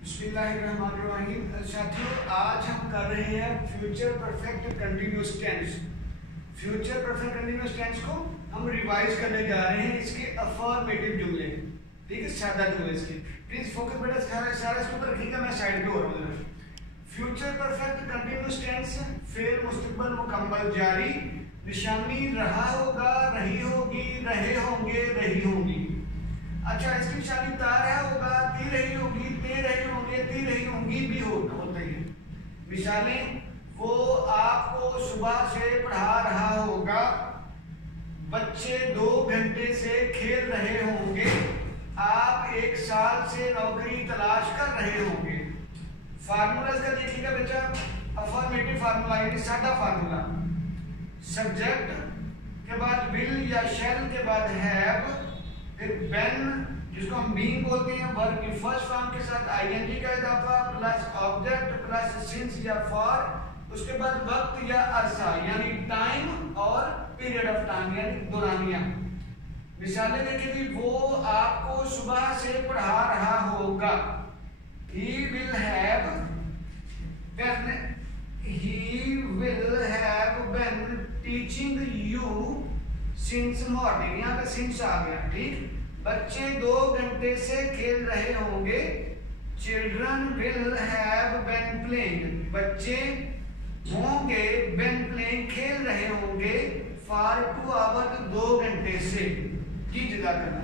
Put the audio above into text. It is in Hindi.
बिस्मिल्लाहिर्रहमानिर्रहीम। साथियों, आज हम कर रहे हैं future perfect continuous tense. Future perfect continuous tense को हम रिवाइज करने जा रहे हैं। इसके अफर्मेटिव जुमले, ठीक है, सादा जुमले इसके। प्लीज फोकस बेटा सारा इसके ऊपर रखिएगा, मैं साइड पे हो रहा हूँ। फ्यूचर परफेक्ट कंटिन्यूअस टेंस, फेल मुस्तकबिल मुकम्मल जारी, निशानी रहा होगा, रही होगी, रहे होंगे, रही होंगी। अच्छा, इसकी निशानी ता रहा होगा, ती रही होगी, ते रहे होंगे, ती रही होंगी भी होते हैं। मिसालें, वो आपको सुबह से पढ़ा रहा होगा, बच्चे 2 घंटे से खेल रहे होंगे, आप 1 साल से नौकरी तलाश कर रहे होंगे। फार्मूला इसका देखिएगा बेटा, अफर्मेटिव फार्मूला यानी सादा फार्मूला। सब्जेक्ट के बाद विल या शैल के बाद हैव, फिर व्हेन जिसको हम बीइंग बोलते हैं, वर्ब की फर्स्ट फॉर्म के साथ आईएनजी का इजाफा प्लस ऑब्जेक्ट प्लस सिंस या फॉर, उसके बाद वक्त या अरसा यानी टाइम और पीरियड ऑफ टाइम यानी दौरानिया। मिसालें देखिए जी, वो आपको सुबह से पढ़ा रहा होगा, he will have been teaching you since morning। यहाँ पे since आ गया, ठीक। बच्चे 2 घंटे से खेल रहे होंगे, children will have been playing, बच्चे होंगे been playing खेल रहे होंगे for 2 hours 2 घंटे से। की जगह करना